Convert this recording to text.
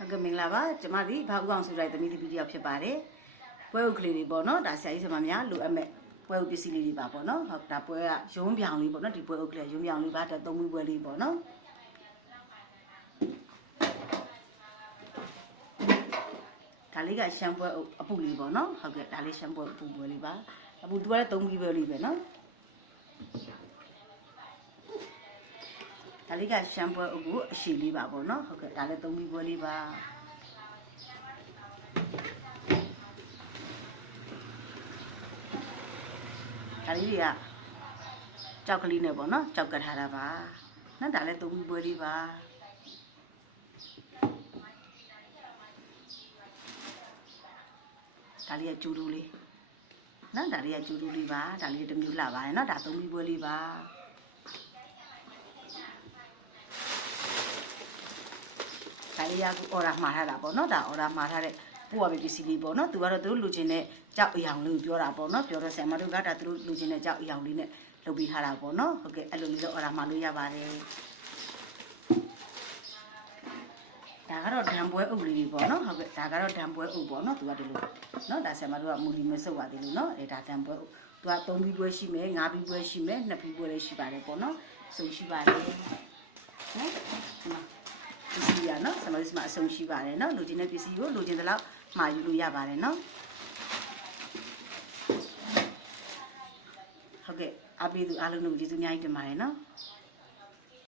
ဟုတ်ကဲ့မင်္ဂလာပါကျမဒီဘာဦးအောင်ဆိုတဲ့သမီးဗီဒီယိုဖြစ်ပါတယ်ပွဲဥကလေးတွေပေါ့နော်ဒါဆရာကြီးဆရာမများလိုအပ်မဲ့ပွဲဥပစ္စည်းလေးတွေပါပေါ့နော်ဟုတ်ဒါပွဲကရုံးပြောင်လေးပေါ့နော်ဒီပွဲဥကလေးရုံးပြောင်လေးပါတဲ့သုံးမျိုးပွဲလေးပေါ့နော်ဒါလေးကရှမ်းပွဲအပူလေးပေါ့နော်ဟုတ်ကဲ့ဒါလေးရှမ်းပွဲအပူပွဲလေးပါအပူသူကလည်းသုံးမျိုးပွဲလေးပဲနော်ဒါလေးကရှမ်းပွဲအပူအရှိလေးပါပေါ့နော်ဟုတ်ကဲ့ဒါလည်းသုံးမျိုးပွဲလေးပါဒါလေးတွေကကြောက်ကလေးနဲ့ပေါ့နော်ကြောက်ကထားတာပါနော်ဒါလည်းသုံးမျိုးပွဲလေးပါဒါလေးကကျူတူလေးနော်ဒါလေးကကျူတူလေးပါဒါလေးတစ်မျိုးလှပါတယ်နော်ဒါသုံးမျိုးပွဲလေးပါဒါလေးကအော်ရာမှားထားတာပေါ့နော်ဒါအော်ရာမှားထားတဲ့ပို့ရမယ့်ပစ္စည်းလေးပေါ့နော်သူကတော့သူတို့လူချင်းတဲ့ကြောက်အယောင်လေးကိုပြောတာပေါ့နော်ပြောတော့ဆရာမတို့ကဒါသူတို့လူချင်းတဲ့ကြောက်အယောင်လေးနဲ့လုပ်ပြီးထားတာပေါ့နော်ဟုတ်ကဲ့အဲ့လိုလေးတော့အော်ရာမှားလို့ရပါတယ်ဒါကတော့ဒံပွဲအုပ်လေးပေါ့နော်ဟုတ်ကဲ့ဒါကတော့ဒံပွဲအုပ်ပေါ့နော်သူကဒီလိုနော်ဒါဆရာမတို့ကမူလီမစုပ်ပါတယ်လို့နော်အဲဒါဒံပွဲအုပ်သူက3ပြီးပွဲရှိမယ်5ပြီးပွဲရှိမယ်2ပြီးပွဲလည်းရှိပါတယ်ပေါ့နော်စုံရှိပါတယ်နော်ပစ္စည်းရနော်ဆရာမတို့မှာအဆုံးရှိပါတယ်နော်လူချင်းတဲ့ပစ္စည်းကိုလူချင်းတဲ့လောက်မှာယူလို့ရပါတယ်နော်ဟုတ်ကဲ့အပေးသူအားလုံးတို့ကျေးဇူးအများကြီးတင်ပါတယ်နော်